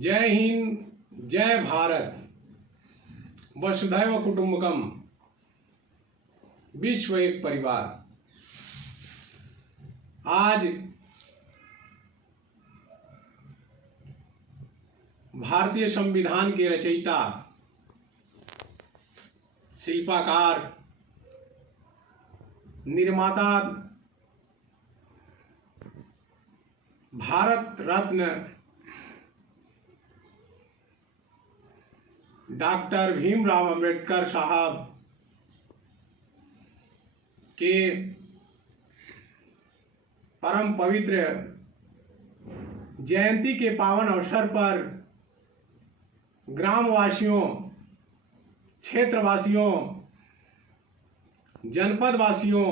जय हिंद, जय भारत, वसुधैव कुटुंबकम, विश्व एक परिवार। आज भारतीय संविधान के रचयिता, शिल्पकार, निर्माता, भारत रत्न डॉक्टर भीमराव अंबेडकर साहब के परम पवित्र जयंती के पावन अवसर पर ग्रामवासियों, क्षेत्रवासियों, जनपदवासियों,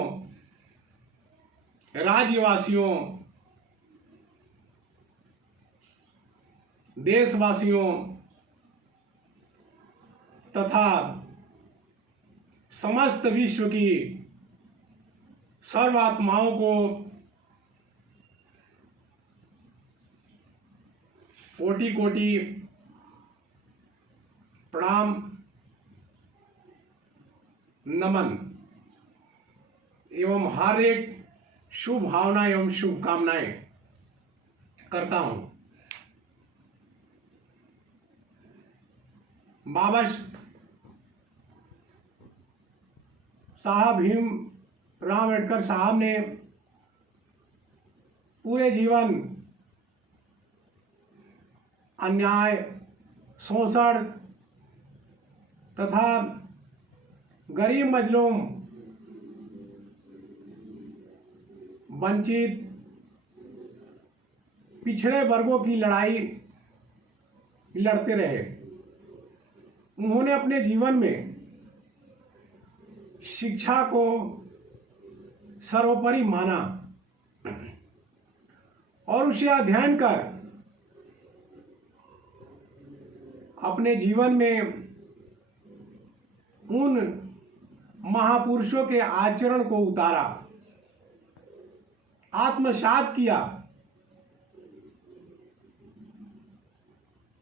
राज्यवासियों, देशवासियों तथा समस्त विश्व की सर्वात्माओं को कोटि कोटि प्रणाम, नमन एवं हार्दिक शुभ भावना एवं शुभकामनाएं करता हूं। बाबा साहब भीमराव अम्बेडकर साहब ने पूरे जीवन अन्याय, शोषण तथा गरीब, मजलूम, वंचित, पिछड़े वर्गों की लड़ाई लड़ते रहे। उन्होंने अपने जीवन में शिक्षा को सर्वोपरि माना और उसे अध्ययन कर अपने जीवन में उन महापुरुषों के आचरण को उतारा, आत्मसात किया।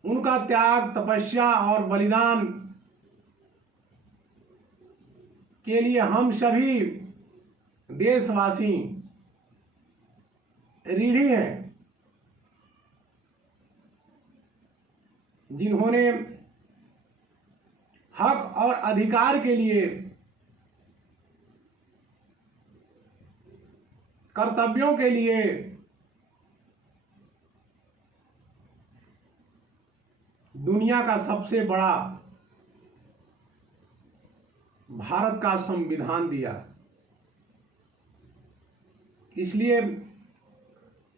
उनका त्याग, तपस्या और बलिदान के लिए हम सभी देशवासी ऋणी हैं, जिन्होंने हक और अधिकार के लिए, कर्तव्यों के लिए दुनिया का सबसे बड़ा भारत का संविधान दिया। इसलिए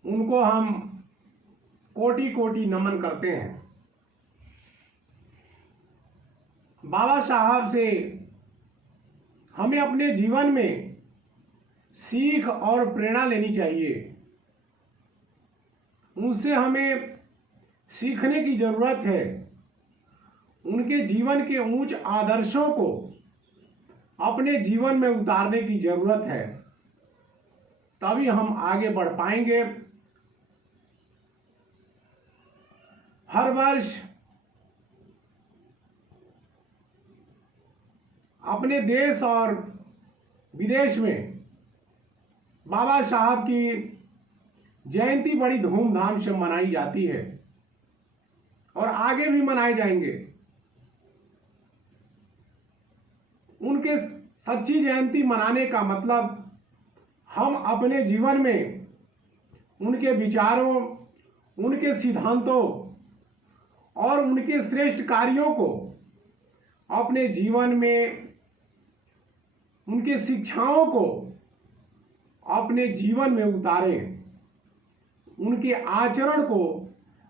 उनको हम कोटि कोटि नमन करते हैं। बाबा साहब से हमें अपने जीवन में सीख और प्रेरणा लेनी चाहिए। उनसे हमें सीखने की जरूरत है। उनके जीवन के उच्च आदर्शों को अपने जीवन में उतारने की जरूरत है, तभी हम आगे बढ़ पाएंगे। हर वर्ष अपने देश और विदेश में बाबा साहब की जयंती बड़ी धूमधाम से मनाई जाती है और आगे भी मनाए जाएंगे। उनके सच्ची जयंती मनाने का मतलब हम अपने जीवन में उनके विचारों, उनके सिद्धांतों और उनके श्रेष्ठ कार्यों को अपने जीवन में, उनके शिक्षाओं को अपने जीवन में उतारें, उनके आचरण को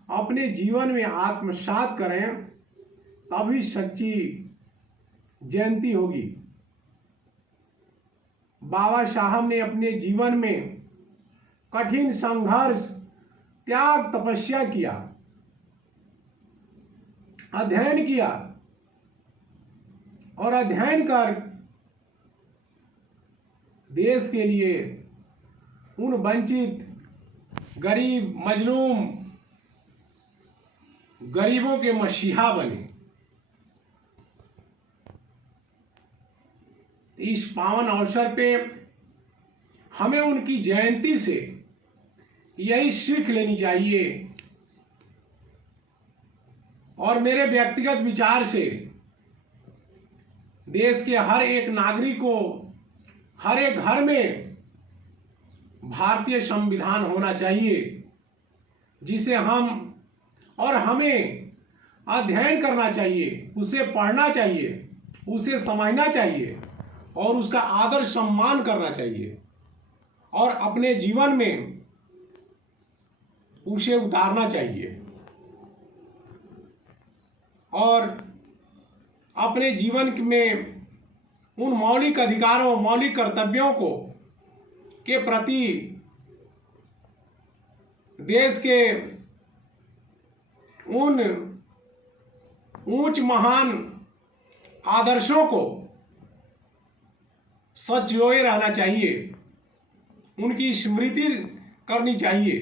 अपने जीवन में आत्मसात करें, तभी सच्ची जयंती होगी। बाबा साहब ने अपने जीवन में कठिन संघर्ष, त्याग, तपस्या किया, अध्ययन किया और अध्ययन कर देश के लिए उन वंचित, गरीब, मजलूम, गरीबों के मसीहा बने। इस पावन अवसर पे हमें उनकी जयंती से यही सीख लेनी चाहिए और मेरे व्यक्तिगत विचार से देश के हर एक नागरिक को हर एक घर में भारतीय संविधान होना चाहिए, जिसे हमें अध्ययन करना चाहिए, उसे पढ़ना चाहिए, उसे समझना चाहिए और उसका आदर सम्मान करना चाहिए और अपने जीवन में उसे उतारना चाहिए और अपने जीवन में उन मौलिक अधिकारों, मौलिक कर्तव्यों के प्रति देश के उन ऊंच महान आदर्शों को सजोए रहना चाहिए, उनकी स्मृति करनी चाहिए।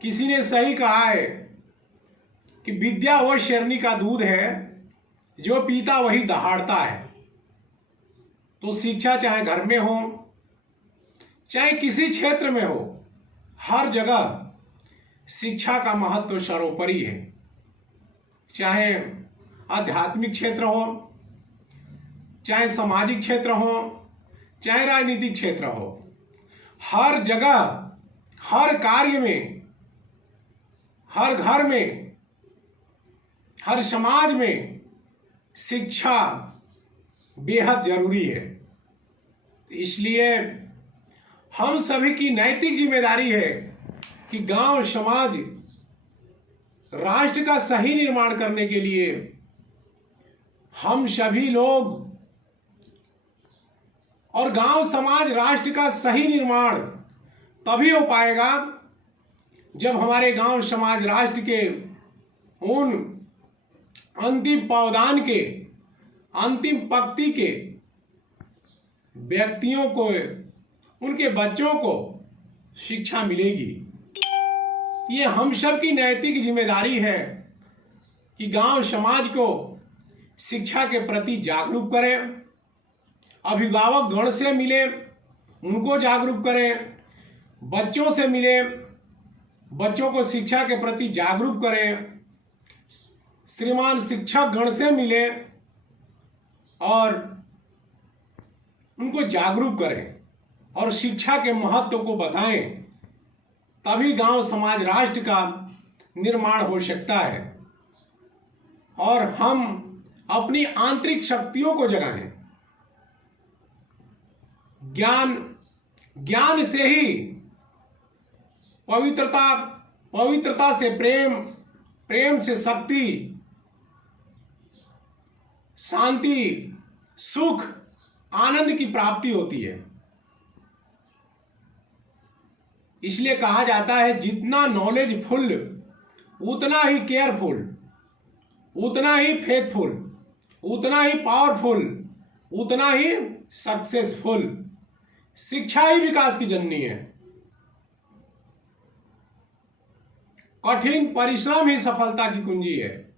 किसी ने सही कहा है कि विद्या वह शेरनी का दूध है जो पीता वही दहाड़ता है। तो शिक्षा चाहे घर में हो चाहे किसी क्षेत्र में हो, हर जगह शिक्षा का महत्व सर्वोपरि है। चाहे आध्यात्मिक क्षेत्र हो, चाहे सामाजिक क्षेत्र हो, चाहे राजनीतिक क्षेत्र हो, हर जगह, हर कार्य में, हर घर में, हर समाज में शिक्षा बेहद जरूरी है। इसलिए हम सभी की नैतिक जिम्मेदारी है कि गांव, समाज, राष्ट्र का सही निर्माण करने के लिए हम सभी लोग, और गांव, समाज, राष्ट्र का सही निर्माण तभी हो पाएगा जब हमारे गांव, समाज, राष्ट्र के उन अंतिम पावदान के, अंतिम पंक्ति के व्यक्तियों को, उनके बच्चों को शिक्षा मिलेगी। ये हम सब की नैतिक जिम्मेदारी है कि गांव, समाज को शिक्षा के प्रति जागरूक करें, अभिभावक गण से मिले, उनको जागरूक करें, बच्चों से मिले, बच्चों को शिक्षा के प्रति जागरूक करें, श्रीमान शिक्षक गण से मिले और उनको जागरूक करें और शिक्षा के महत्व को बताएं। तभी गांव, समाज, राष्ट्र का निर्माण हो सकता है और हम अपनी आंतरिक शक्तियों को जगाएं। ज्ञान से ही पवित्रता से प्रेम से शक्ति, शांति, सुख, आनंद की प्राप्ति होती है। इसलिए कहा जाता है जितना नॉलेजफुल उतना ही केयरफुल, उतना ही फेथफुल, उतना ही पावरफुल, उतना ही सक्सेसफुल। शिक्षा ही विकास की जननी है। कठिन परिश्रम ही सफलता की कुंजी है।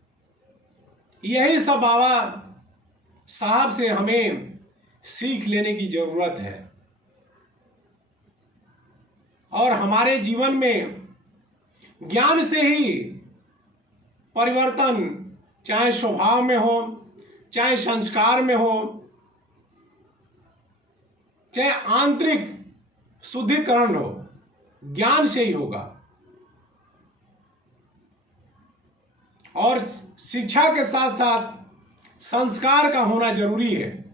यही सब बाबा साहब से हमें सीख लेने की जरूरत है और हमारे जीवन में ज्ञान से ही परिवर्तन, चाहे स्वभाव में हो, चाहे संस्कार में हो, चाहे आंतरिक शुद्धिकरण हो, ज्ञान से ही होगा। और शिक्षा के साथ साथ संस्कार का होना जरूरी है,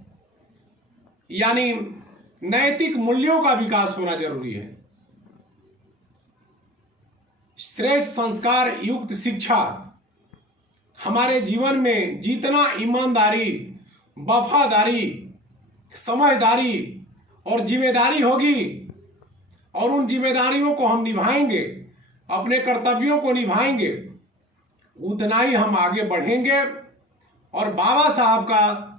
यानी नैतिक मूल्यों का विकास होना जरूरी है। श्रेष्ठ संस्कार युक्त शिक्षा हमारे जीवन में जितना ईमानदारी, वफादारी, समझदारी और जिम्मेदारी होगी और उन जिम्मेदारियों को हम निभाएंगे, अपने कर्तव्यों को निभाएंगे, उतना ही हम आगे बढ़ेंगे और बाबा साहब का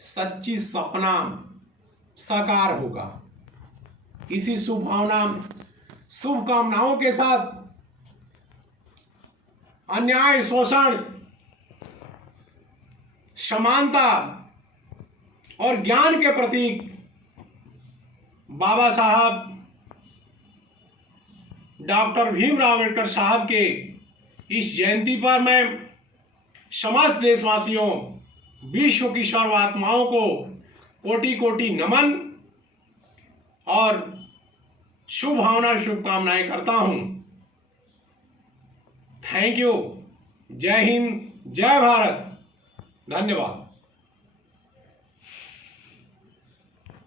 सच्ची सपना साकार होगा। इसी शुभकामनाओं के साथ अन्याय, शोषण, समानता और ज्ञान के प्रतीक बाबा साहब डॉक्टर भीमराव अम्बेडकर साहब के इस जयंती पर मैं समस्त देशवासियों, विश्व की सर्व आत्माओं को कोटि कोटि नमन और शुभ भावना, शुभकामनाएं करता हूं। Thank you. जय हिंद, जय भारत। धन्यवाद।